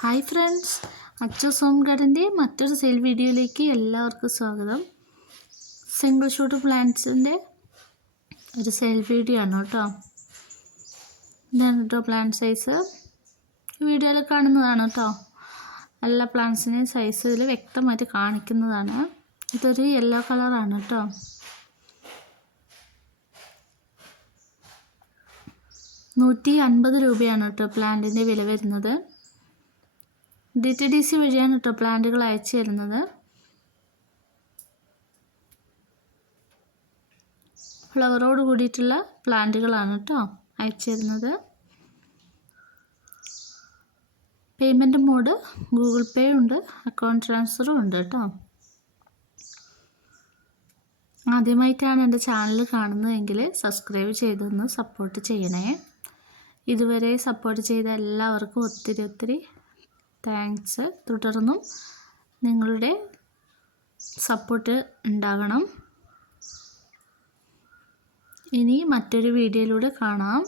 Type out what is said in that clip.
Hi friends, Achus home ഗാർഡൻ്റെ മറ്റൊരു sale വീഡിയോയിലേക്ക് എല്ലാവർക്കും സ്വാഗതം. സിംഗിൾ ഷൂട്ട് പ്ലാന്റ്സിൻ്റെ ഒരു സെയിൽ വീഡിയോ ആണ് കേട്ടോ. ഇതാണ് കേട്ടോ പ്ലാന്റ് സൈസ്. വീഡിയോയിൽ കാണുന്നതാണ് കേട്ടോ. എല്ലാ പ്ലാന്റ്സിനെയും സൈസ് ഇതിൽ വ്യക്തമായിട്ട് കാണിക്കുന്നതാണ്. ഇതൊരു യെല്ലോ കളറാണ് കേട്ടോ. ₹150 കേട്ടോ പ്ലാന്റിൻ്റെ വില വരുന്നത്. DTDC വഴിയാണ് കേട്ടോ പ്ലാന്റുകൾ അയച്ചു തരുന്നത്. ഫ്ലവറോട് കൂടിയിട്ടുള്ള പ്ലാന്റുകളാണ് കേട്ടോ അയച്ചു തരുന്നത്. പേയ്മെൻറ്റ് മോഡ് ഗൂഗിൾ പേ ഉണ്ട്, അക്കൗണ്ട് ട്രാൻസ്ഫറും ഉണ്ട് കേട്ടോ. ആദ്യമായിട്ടാണ് എൻ്റെ ചാനൽ കാണുന്നതെങ്കിൽ സബ്സ്ക്രൈബ് ചെയ്തൊന്ന് സപ്പോർട്ട് ചെയ്യണേ. ഇതുവരെ സപ്പോർട്ട് ചെയ്ത എല്ലാവർക്കും ഒത്തിരി താങ്ക്സ്. തുടർന്നും നിങ്ങളുടെ സപ്പോർട്ട് ഉണ്ടാകണം. ഇനി മറ്റൊരു വീഡിയോയിലൂടെ കാണാം.